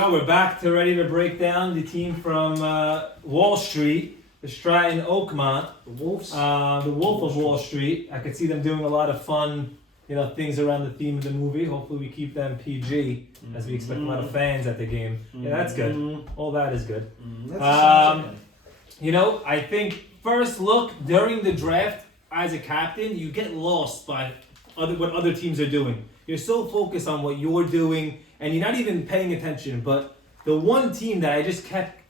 go. We're back to ready to break down the team from Wall Street, the Stratton Oakmont. The Wolves. The Wolf of Wall Street. I could see them doing a lot of fun, things around the theme of the movie. Hopefully we keep them PG, as we expect a lot of fans at the game. Yeah, that's good. All that is good. I think first look during the draft, as a captain, you get lost by what other teams are doing. You're so focused on what you're doing, and you're not even paying attention. But the one team that I just kept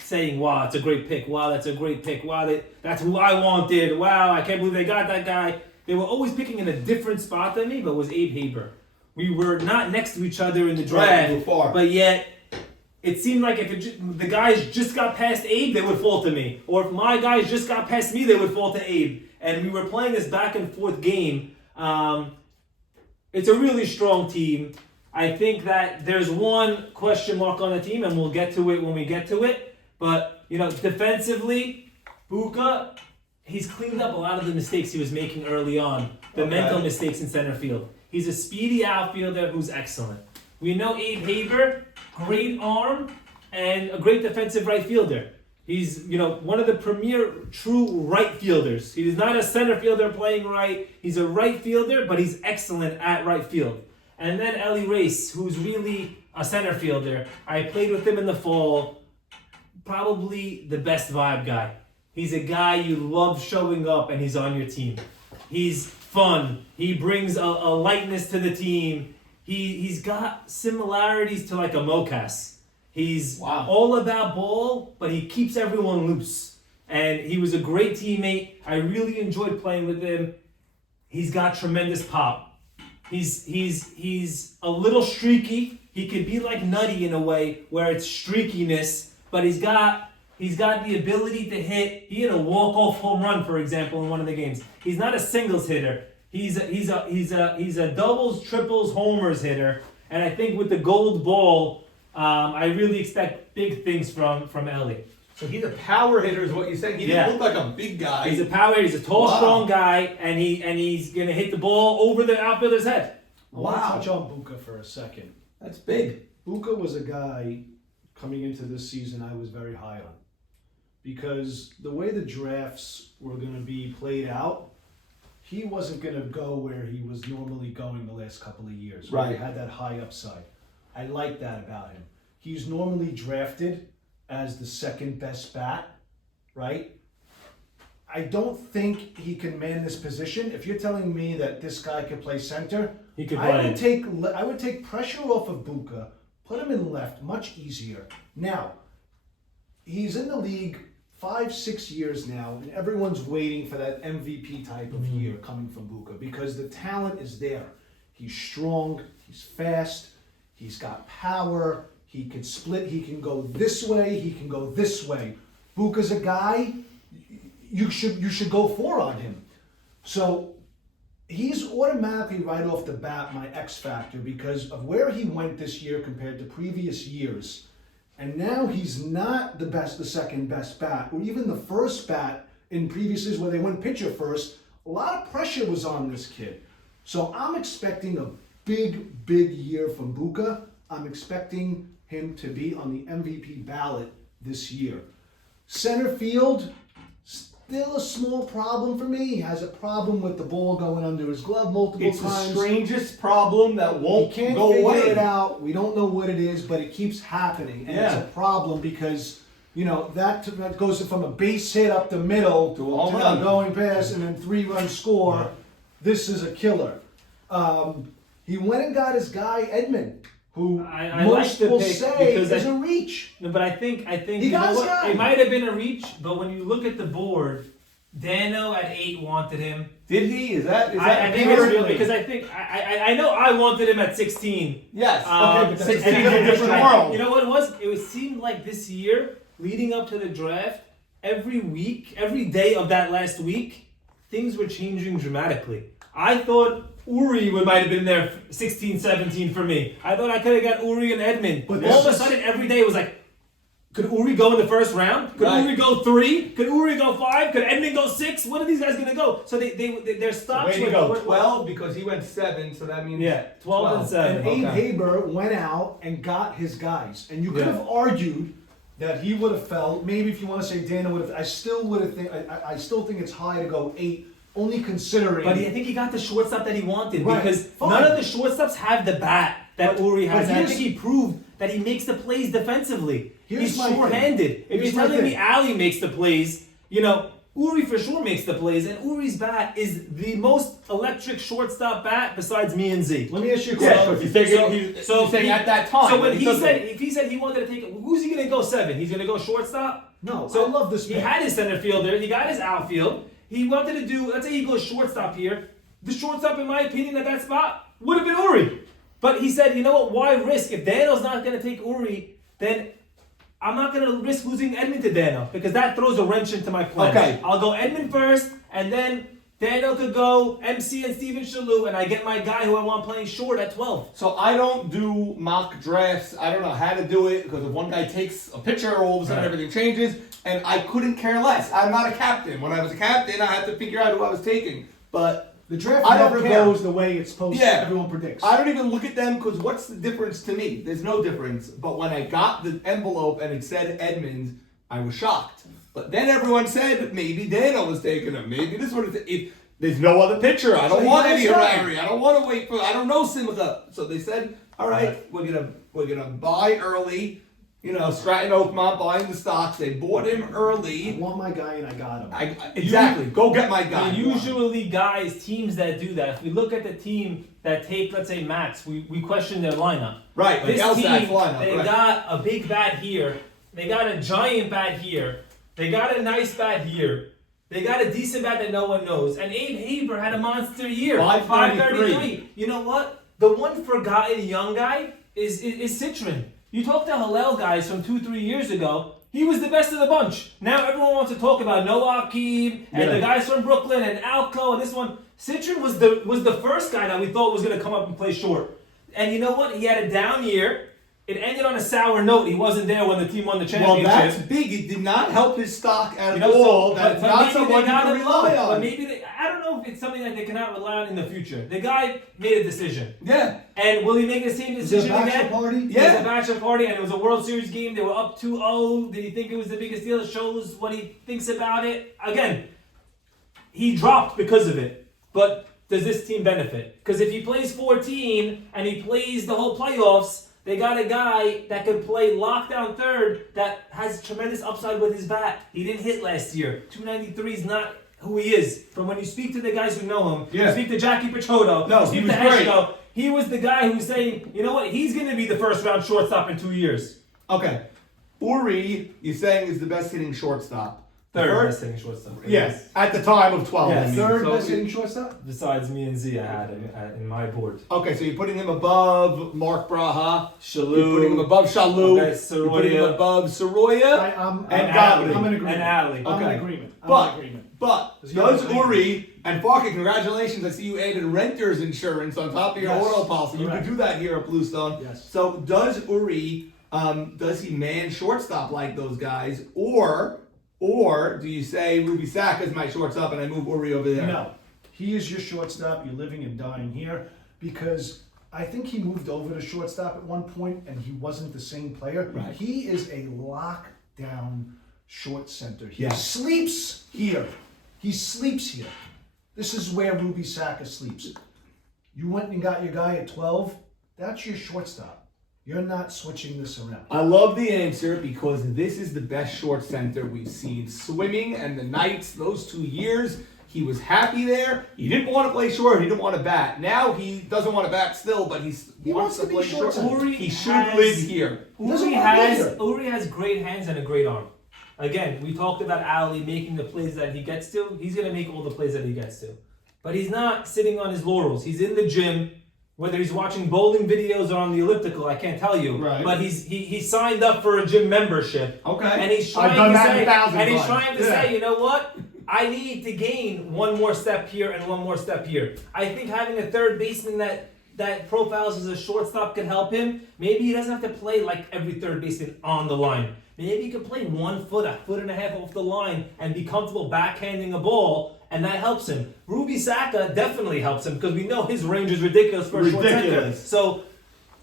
saying, wow, it's a great pick. Wow, that's a great pick. Wow, that's who I wanted. Wow, I can't believe they got that guy. They were always picking in a different spot than me, but it was Abe Haber. We were not next to each other in the draft, but yet it seemed like if the guys just got past Abe, they would fall to me. Or if my guys just got past me, they would fall to Abe. And we were playing this back and forth game. It's a really strong team. I think that there's one question mark on the team, and we'll get to it when we get to it. But, defensively, Buka, he's cleaned up a lot of the mistakes he was making early on. The mental mistakes in center field. He's a speedy outfielder who's excellent. We know Abe Haber, great arm, and a great defensive right fielder. He's, one of the premier true right fielders. He's not a center fielder playing right. He's a right fielder, but he's excellent at right field. And then Ellie Race, who's really a center fielder. I played with him in the fall. Probably the best vibe guy. He's a guy you love showing up, and he's on your team. He's fun. He brings a lightness to the team. He's got similarities to like a Mocas. He's all about ball, but he keeps everyone loose. And he was a great teammate. I really enjoyed playing with him. He's got tremendous pop. He's a little streaky. He could be like Nutty in a way where it's streakiness, but he's got the ability to hit. He hit a walk-off home run, for example, in one of the games. He's not a singles hitter. He's a doubles, triples, homers hitter. And I think with the gold ball, I really expect big things from Ellie. So he's a power hitter, is what you're saying. He didn't look like a big guy. He's a power hitter. He's a tall, strong guy, and he's gonna hit the ball over the outfielder's head. I want to touch on Buka for a second. That's big. Buka was a guy coming into this season I was very high on, because the way the drafts were going to be played out, he wasn't going to go where he was normally going the last couple of years. Right. He had that high upside. I like that about him. He's normally drafted as the second best bat, right? I don't think he can man this position. If you're telling me that this guy could play center, He could I play. would take pressure off of Buka, put him in left, much easier. Now, he's in the league 5-6 years now, and everyone's waiting for that MVP type of year coming from Buka, because the talent is there. He's strong, he's fast, he's got power, he can split, he can go this way, he can go this way. Buka's a guy you should go for on him. So he's automatically right off the bat my X factor because of where he went this year compared to previous years. And now he's not the second best bat, or even the first bat in previous years where they went pitcher first. A lot of pressure was on this kid. So I'm expecting a big year from Buka. I'm expecting him to be on the MVP ballot this year. Center field, still a small problem for me. He has a problem with the ball going under his glove multiple times. It's the strangest problem that won't He can't go figure away. it out. We don't know what it is, but it keeps happening. And it's a problem because, that goes from a base hit up the middle To a home run. going past and then 3-run score. Yeah. This is a killer. He went and got his guy Edmund, who I most like the will pick say because is a reach. No, but I think He got his guy. it might have been a reach, but when you look at the board, Dano at 8 wanted him. Did he? Is that I think it's real because I know I wanted him at 16. Yes. Okay, but 16 is a different world. You know what it was? It seemed like this year, leading up to the draft, every week, every day of that last week, things were changing dramatically. I thought Uri might have been there 16, 17 for me. I thought I could have got Uri and Edmund. But all of a sudden, every day it was like, Could Uri go in the first round? Could Right. Uri go 3? Could Uri go 5? Could Edmund go 6? What are these guys gonna go? So their stocks Way to were go 12 because he went 7, so that means 12 and 7. And Abe Okay. Haber went out and got his guys. And you could Yeah. have argued that he would have felt, maybe if you want to say Dana would have, I still think it's high to go 8, only considering. But I think he got the shortstop that he wanted Right, because fine. none of the shortstops have the bat that But- Uri but has. And I here's- think he proved that he makes the plays defensively. Here's He's my thing. sure-handed. If Here's you're my telling me thing. Ali makes the plays, Uri for sure makes the plays, and Uri's bat is the most electric shortstop bat besides me and Z. Let me ask you a Yeah, question. so he's saying at that time. So when he he took said, it. if he said he wanted to take, who's he gonna go 7? He's gonna go shortstop. No, So I love this He man. had his center fielder. He got his outfield. He wanted to do. Let's say he goes shortstop here. The shortstop, in my opinion, at that spot would have been Uri. But he said, you know what? Why risk? If Dano's not gonna take Uri, then I'm not gonna risk losing Edmund to Dano because that throws a wrench into my plans. Okay. I'll go Edmund first, and then Dano could go MC and Steven Shalou, and I get my guy who I want playing short at 12. So I don't do mock drafts. I don't know how to do it because if one guy takes a picture, all of a sudden Right. everything changes, and I couldn't care less. I'm not a captain. When I was a captain, I had to figure out who I was taking. But The draft I don't never care. goes the way it's supposed to. Yeah. Everyone predicts. I don't even look at them because what's the difference to me? There's no difference. But when I got the envelope and it said Edmonds, I was shocked. But then everyone said maybe Dano was taking him. Maybe this one is. If there's no other pitcher, I don't So want he any goes Harari. I don't want to wait for. I don't know Simca. So they said, all right, we're gonna buy early. Stratton Oakmont buying the stocks. They bought him I early. want my guy and I got him. Exactly. Go get my guy. Usually, teams that do that, if we look at the team that take, let's say, Max, we question their lineup. Right, like This LSAC's team, lineup, they right. got a big bat here. They got a giant bat here. They got a nice bat here. They got a decent bat that no one knows. And Abe Haber had a monster year. 533. You know what? The one forgotten young guy is Citron. You talk to Hillel guys from 2-3 years ago. He was the best of the bunch. Now everyone wants to talk about Noah Akeem and the guys from Brooklyn and Alco and this one. Citron was the first guy that we thought was going to come up and play short. And you know what? He had a down year. It ended on a sour note. He wasn't there when the team won the Well, championship. that's big. It did not help his stock at So, all. That's not maybe someone they you got can him rely low. on. But maybe I don't know if it's something that they cannot rely on in the future. The guy made a decision. Yeah. And will he make the same Is it a decision bachelor again? party? It was Yeah. a bachelor party, and it was a World Series game. They were up 2-0. Did he think it was the biggest deal? It shows what he thinks about it. Again, he dropped because of it. But does this team benefit? Because if he plays 14 and he plays the whole playoffs, they got a guy that can play lockdown third that has tremendous upside with his bat. He didn't hit last year. 293 is not who he is. From when you speak to the guys who know him, Yeah. you speak to Jackie Picciotto, No, you speak he was to great. Eshko, he was the guy who's saying, you know what, he's going to be the first round shortstop in 2 years. Okay. Uri, you're saying, is the best hitting shortstop. Third best hitting shortstop. Yes. At the time of 12. Yes. I mean. Third So best hitting shortstop? Besides me and Z, I had in my board. Okay, so you're putting him above Mark Braha. Shalou. You're putting him above Shalou. Okay, You're putting him Soroya. above Soroya. I'm And I'm Godley. I'm in agreement. And Adley. I'm Okay. in agreement. I'm But, in agreement. but Does does he have a Uri, and Parker, congratulations, I see you added renter's insurance on top of your Yes, auto policy. You correct. can do that here at Bluestone. Yes. So does Uri, does he man shortstop like those guys? Or do you say Ruby Saka is my shortstop and I move Uri over there? No, he is your shortstop. You're living and dying here because I think he moved over to shortstop at one point and he wasn't the same player. Right. He is a lockdown short center. He Yeah. sleeps here. He sleeps here. This is where Ruby Saka sleeps. You went and got your guy at 12. That's your shortstop. You're not switching this around. I love the answer because this is the best short center we've seen swimming and the Knights those 2 years. He was happy there. He didn't want to play short. He didn't want to bat. Now he doesn't want to bat still, but he wants to to be play short short. center. He should live here. doesn't Uri want to be has here. Uri has great hands and a great arm. Again, we talked about Ali making the plays that he gets to. He's gonna make all the plays that he gets to. But he's not sitting on his laurels. He's in the gym. Whether he's watching bowling videos or on the elliptical, I can't tell you. Right. But he signed up for a gym membership. Okay. And he's I've trying done to that say, 1,000 and he's times. trying to Yeah. say, you know what? I need to gain one more step here and one more step here. I think having a third baseman that that profiles as a shortstop could help him. Maybe he doesn't have to play like every third baseman on the line. Maybe he could play 1 foot, a foot and a half off the line and be comfortable backhanding a ball, and that helps him. Ruby Saka definitely helps him because we know his range is ridiculous for a short center. So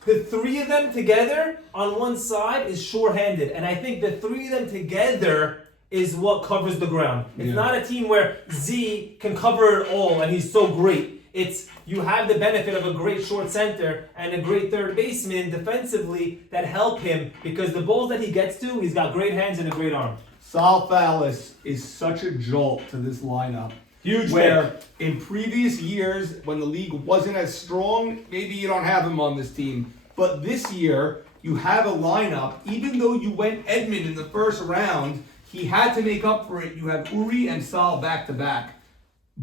the three of them together on one side is sure-handed, and I think the three of them together is what covers the ground. It's not a team where Z can cover it all and he's so great. It's you have the benefit of a great short center and a great third baseman defensively that help him because the balls that he gets to, he's got great hands and a great arm. Sal Fallis is such a jolt to this lineup. Huge where pick. In previous years, when the league wasn't as strong, maybe you don't have him on this team. But this year, you have a lineup, even though you went Edmund in the first round, he had to make up for it. You have Uri and Sal back-to-back.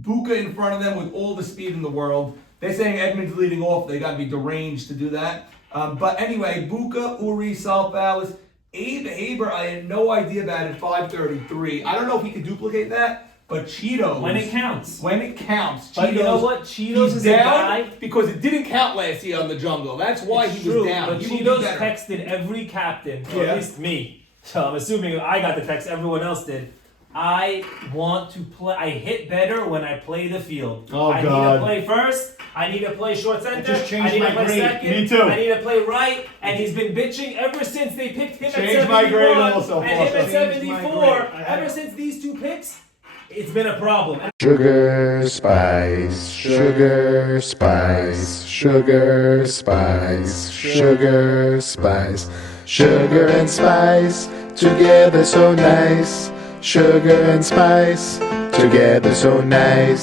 Buka in front of them with all the speed in the world. They're saying Edmund's leading off. They got to be deranged to do that. But anyway, Buka, Uri, Sal Fallis, Abe Haber, I had no idea about at 533. I don't know if he could duplicate that. But Cheetos. When it counts. When it counts. But Cheetos, you know what? Cheetos he's is down a guy. because it didn't count last year on the jungle. That's why he was down. But He will be Cheetos better. texted every captain, or at least me. So I'm assuming I got the text, everyone else did. I want to play. I hit better when I play the field. Oh, I God. need to play first. I need to play short center. just changed I need my to play grade. second. Me too. I need to play right. And he's been bitching ever since they picked him Changed at 71 my grade also, and him Foster. at Changed my 74. grade. I had Ever it. since these two picks, it's been a problem. Sugar spice, sugar spice, sugar spice, sugar spice, sugar and spice, together so nice. Sugar and spice, together so nice.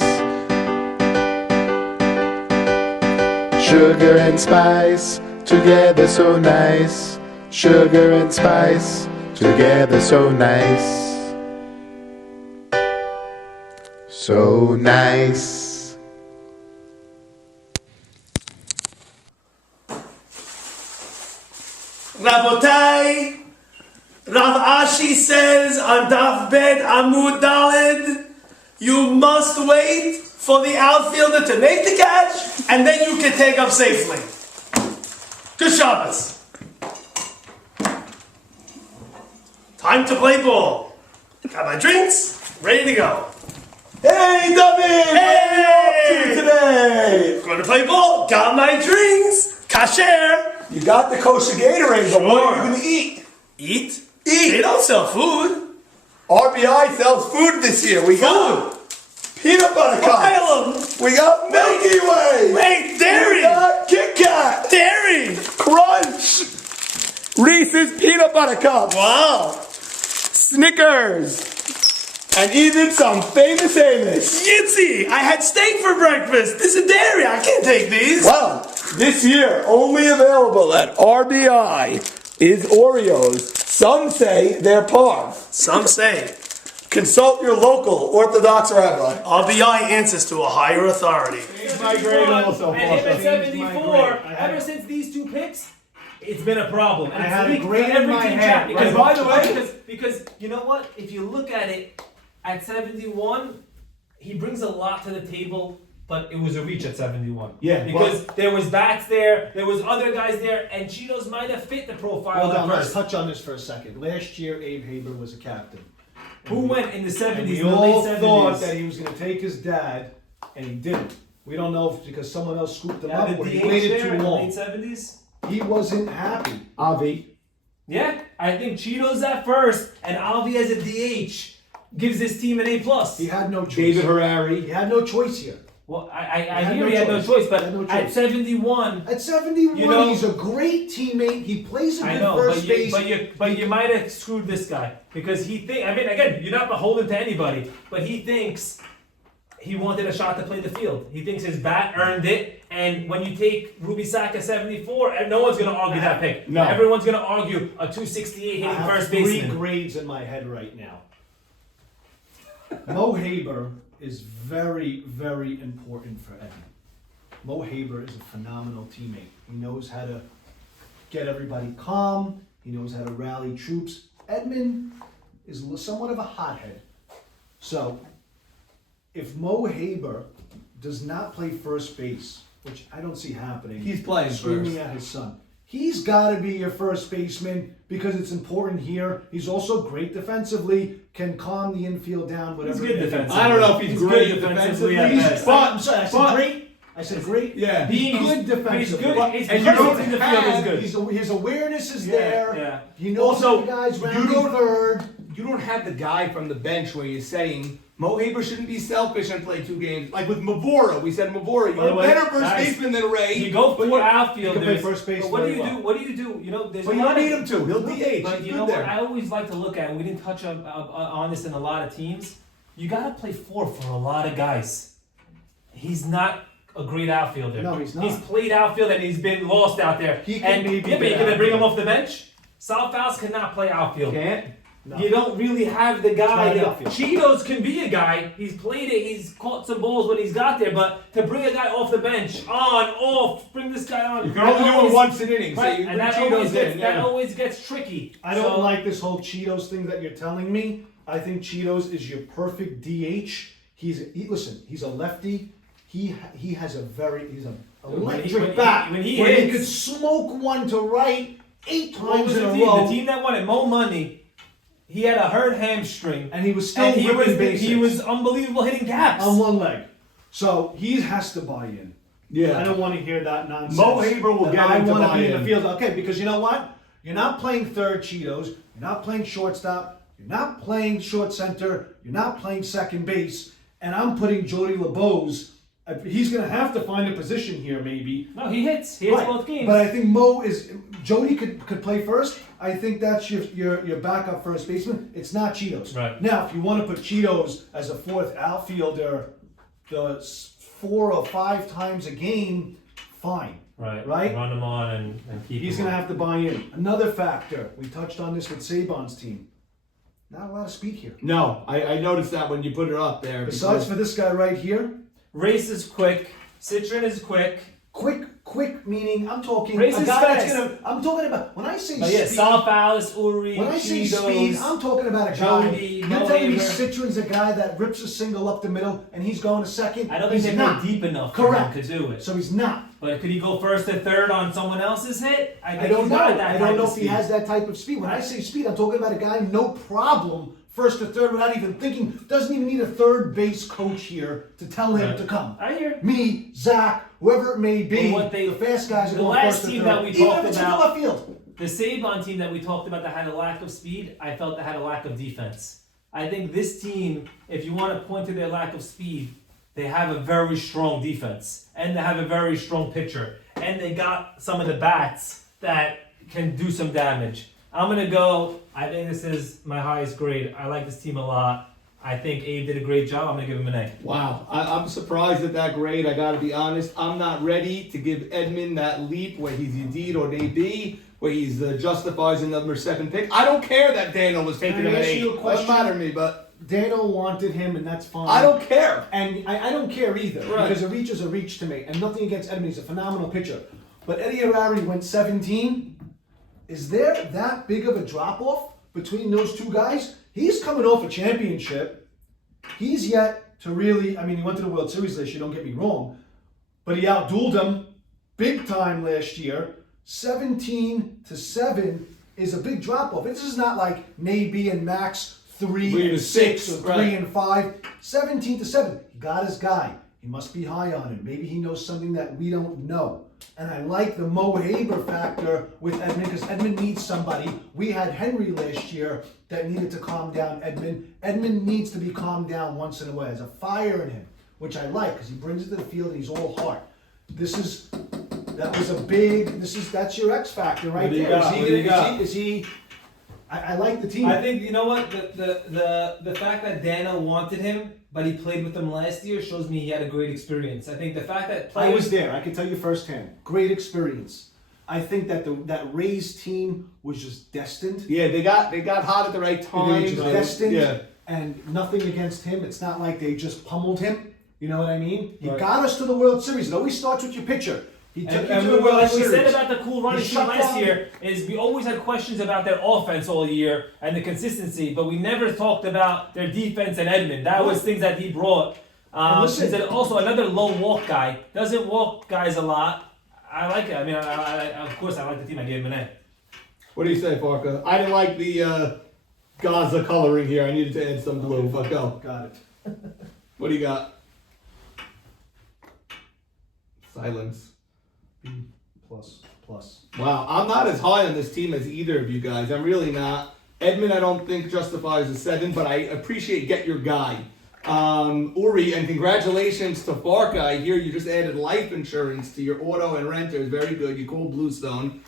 Sugar and spice, together so nice. Sugar and spice, together so nice. So nice. Rabotai, Rav Ashi says on Daf Bet Amud Daled, you must wait for the outfielder to make the catch, and then you can take up safely. Good Shabbos. Time to play ball. Got my drinks, ready to go. Hey, David! Hey! What are you up to today? Going to play ball. Got my drinks. Kasher. You got the kosher Gatorade, but what are you Sure. going to eat? Eat. They don't sell food. RBI sells food this year. We got peanut butter cups. Pile 'em. We got Milky Way. Wait, dairy. We got Kit Kat. Dairy. Crunch. Reese's peanut butter cups. Wow. Snickers. And even some famous Amos. Yitzy. I had steak for breakfast. This is dairy. I can't take these. Well, this year, only available at RBI is Oreos. Some say they're Parv. Some say Consult your local Orthodox rabbi. RBI answers to a higher authority. my grade also, And him at Foster. Changed my 74, grade. I had ever it. since these two picks, it's been a problem. And I it's had a leaked grade to in every my team head, chat. Because, right by up the to way, it. because you know what? If you look at it, at 71, he brings a lot to the table, but it was a reach at 71. Yeah, Because there was bats there, there was other guys there, and Cheetos might have fit the profile Hold at on, let's first. touch on this for a second. Last year, Abe Haber was a captain. Who went in the 70s, And we in the all late 70s? thought that he was going to take his dad, and he didn't. We don't know if it's because someone else scooped him Yeah, up the or he DH waited there too in the long. late 70s? He wasn't happy. Avi. Yeah, I think Cheetos at first, and Alvi as a DH gives this team an A+. He had no choice. David Harari. He had no choice here. Well, I had hear no he had no choice. choice, but He had no at choice. 71, At 71, You know- he's a great teammate. He plays a I good know, first base. but you might have screwed this guy because he think. I mean, again, you're not beholden to anybody, but he thinks he wanted a shot to play the field. He thinks his bat earned it, and when you take Ruby Saka 74, no one's gonna argue that pick. No. Everyone's gonna argue a 268 I hitting have first 3 baseman. grades in my head right now. Mo Haber is very, very important for Edmund. Mo Haber is a phenomenal teammate. He knows how to get everybody calm. He knows how to rally troops. Edmund is somewhat of a hothead. So, if Mo Haber does not play first base which I don't see happening. He's playing screaming first. at his son. He's got to be your first baseman because it's important here. He's also great defensively, can calm the infield down, whatever. He's good it is. defensively. I don't know if he's great good defensively. at I'm best. sorry, I said great. I said great. Yeah. He's good defensively. He's good. He's And you perfect don't in the field. have- Is good. His awareness is Yeah, there. yeah. He knows Also, the guys you rounding don't- third. You don't have the guy from the bench where you're saying Mo Haber shouldn't be selfish and play 2 games. Like with Mavora, we said Mavora, By the you're a way, better first guys, baseman than Ray. You go but for you- outfielders. He can play first base But what do very you well. do? What do you do? You know, there's But a you lot don't need of- him to. He'll DH. But He's you good know there. what? I always like to look at, and we didn't touch on this in a lot of teams. You got to play 4 for a lot of guys. He's not a great outfielder. No, he's not. He's played outfield and he's been lost out there. He can and maybe yeah, but get you're gonna bring him outfield. off the bench. Sal Fowles cannot play outfield. Can't. No. You don't really have the guy. not That, outfield. Cheetos can be a guy. He's played it. He's caught some balls when he's got there. But to bring a guy off the bench, on, off, bring this guy on. You can only do it once an inning, so Right, you and bring that always, Cheetos gets, in. that Yeah. always gets tricky. I don't So- like this whole Cheetos thing that you're telling me. I think Cheetos is your perfect DH. Listen, he's a lefty. He's an electric bat. when he he hits- could smoke one to right 8 What times was in the a team? row, The team that won it, Mo Money. He had a hurt hamstring, and he was still and he whipping was basics he was unbelievable hitting gaps. on one leg. So he has to buy in. Yeah. I don't want to hear that nonsense. Mo Haber will that get I him to want buy be in in. the field. Okay, because you know what? You're not playing third Cheetos. You're not playing shortstop. You're not playing short center. You're not playing second base. And I'm putting Jody LeBeau's. He's going to have to find a position here, maybe. No, he hits. He hits Right. both games. But I think Jody could play first. I think that's your backup first baseman. It's not Cheetos. Right. Now, if you want to put Cheetos as a 4th outfielder, the 4 or 5 times a game, fine. right. Right? Run him on and keep. He's him going to on. have to buy in. Another factor, we touched on this with Saban's team. Not a lot of speed here. No, I noticed that when you put it up there. Besides for this guy right here, Race is quick. Citron is quick. quick meaning I'm talking Race a is guy that's fast. gonna. I'm talking about when I say But yeah, speed. Sal Fowles, Uri, When I say Cheetos. speed, I'm talking about a guy. Jody, You're Mo telling me Haber. Citron's a guy that rips a single up the middle and he's going to second. I don't think he's they not go deep enough for Correct. him to do it. So he's not. But could he go first to third on someone else's hit? I think don't he's know. got that I type don't know of if he speed. has that type of speed. When I say speed, I'm talking about a guy no problem first to third without even thinking. Doesn't even need a third base coach here to tell him Right. to come. I hear. Me, Zach, whoever it may be, But what they- the fast guys are the going last first to team third. that we even talked if it's in the about- left field. The Saban team that we talked about that had a lack of speed, I felt that had a lack of defense. I think this team, if you want to point to their lack of speed, they have a very strong defense. And they have a very strong pitcher. And they got some of the bats that can do some damage. I'm going to go, I think this is my highest grade. I like this team a lot. I think Abe did a great job. I'm going to give him an A. Wow, I'm surprised at that grade. I got to be honest. I'm not ready to give Edmund that leap where he's Yedid or AB, where he's justifies the number 7 pick. I don't care that Daniel was taking Can I him at ask 8. you a Doesn't question? matter to me, but Daniel wanted him, and that's fine. I don't care. And I don't care either, Right. because a reach is a reach to me, and nothing against Edmund, he's a phenomenal pitcher. But Eddie Harari went 17. Is there that big of a drop-off between those two guys? He's coming off a championship. He's yet to really, I mean, he went to the World Series last year, don't get me wrong, but he outdueled him big time last year. 17-7 is a big drop-off. This is not like Naby and Max 3-6 or 3-5. 17-7. He got his guy. He must be high on him. Maybe he knows something that we don't know. And I like the Mo Haber factor with Edmund because Edmund needs somebody. We had Henry last year that needed to calm down Edmund. Edmund needs to be calmed down once in a while. There's a fire in him, which I like because he brings it to the field and he's all heart. That's your X factor right What do you there. got? What do you got? Is he I like the team. I think, you know what, the fact that Dana wanted him, but he played with them last year, shows me he had a great experience. I think the fact that I players... was there. I can tell you firsthand. Great experience. I think that that Rays team was just destined. Yeah, they got hot at the right They time. were just destined. Yeah. And nothing against him. It's not like they just pummeled him. You know what I mean? He Right. got us to the World Series. It always starts with your pitcher. He took you And to we the were, World like we Series. said about the cool running He team shut last down- year, is we always had questions about their offense all year and the consistency, but we never talked about their defense and Edmund. That was things that he brought. And listen- He's also another low walk guy. Doesn't walk guys a lot. I like it. I mean, I of course I like the team. I gave him an A. What do you say, Farka? I didn't like the Gaza coloring here. I needed to add some blue. Fuck go. Got it. What do you got? Silence. Plus. Wow, I'm not as high on this team as either of you guys. I'm really not. Edmund, I don't think justifies a 7, but I appreciate get your guy. Uri, and congratulations to Farka. I hear you just added life insurance to your auto and renters. Very good. You called Bluestone.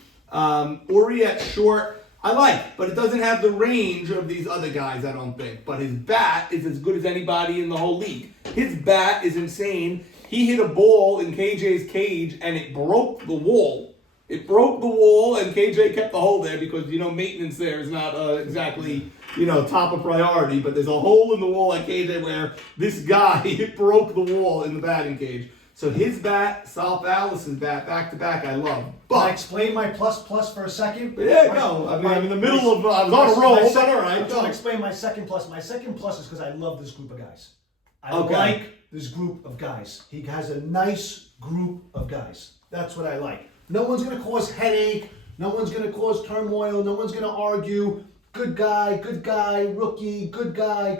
Uri at short, I like, but it doesn't have the range of these other guys, I don't think. But his bat is as good as anybody in the whole league. His bat is insane. He hit a ball in KJ's cage and it broke the wall. It broke the wall and KJ kept the hole there because, maintenance there is not exactly, top of priority. But there's a hole in the wall at KJ where this guy broke the wall in the batting cage. So his bat, Sal Alice's bat, back to back, I love. Can I But explain my plus for a second? yeah, no. I mean, I'm in the middle of. I was on a roll. But all right, I'm trying go. to explain my second plus. My second plus is because I love this group of guys. I Okay. like this group of guys. He has a nice group of guys. That's what I like. No one's going to cause headache. No one's going to cause turmoil. No one's going to argue. Good guy, rookie, good guy.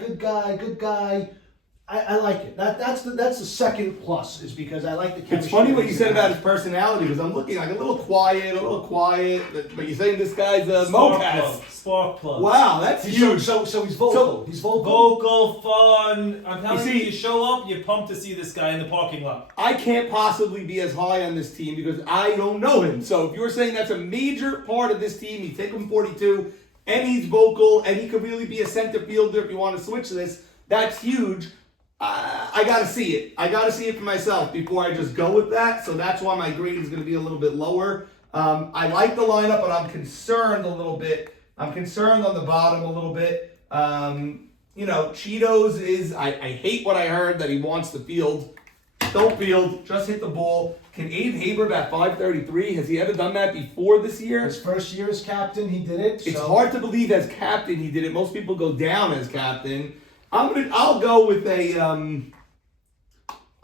I like it. That's the second plus is because I like the chemistry. It's funny what that you he said about has. his personality because I'm looking like a little quiet, but you're saying this guy's a Spark mocas. plug. Spark plug. Wow, that's huge. So he's vocal. He's vocal. Vocal, fun. I'm telling you, see- you show up, you're pumped to see this guy in the parking lot. I can't possibly be as high on this team because I don't know him. So if you're saying that's a major part of this team, he's taken 42, and he's vocal, and he could really be a center fielder if you want to switch this, that's huge. I gotta see it. I gotta see it for myself before I just go with that. So that's why my grade is gonna be a little bit lower. I like the lineup, but I'm concerned a little bit. I'm concerned on the bottom a little bit. Cheetos is. I hate what I heard that he wants to field. Don't field. Just hit the ball. Can Abe Haber bat 533? Has he ever done that before this year? His first year as captain, he did it. It's so- hard to believe as captain he did it. Most people go down as captain. I'll go with a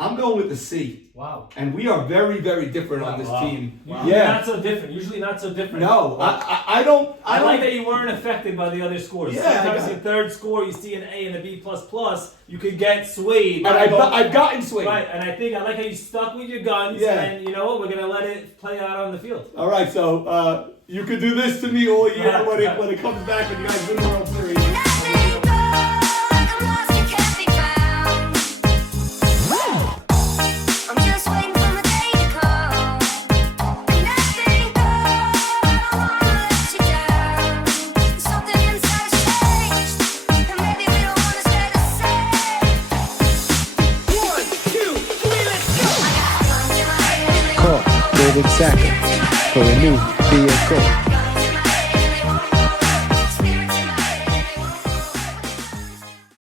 I'm going with the C. Wow. And we are very, very different on this Wow. team. Usually not so different. Usually not so different. No, I don't. I like that you weren't affected by the other scores. Yeah, I Sometimes got your it. third score, you see an A and a B++, you could get swayed. And I've gotten swayed. Right, and I like how you stuck with your guns, Yeah. and you know what, we're going to let it play out on the field. All right, so you could do this to me all year when it comes back and you guys win the World Series. Call David Sacker for a new vehicle.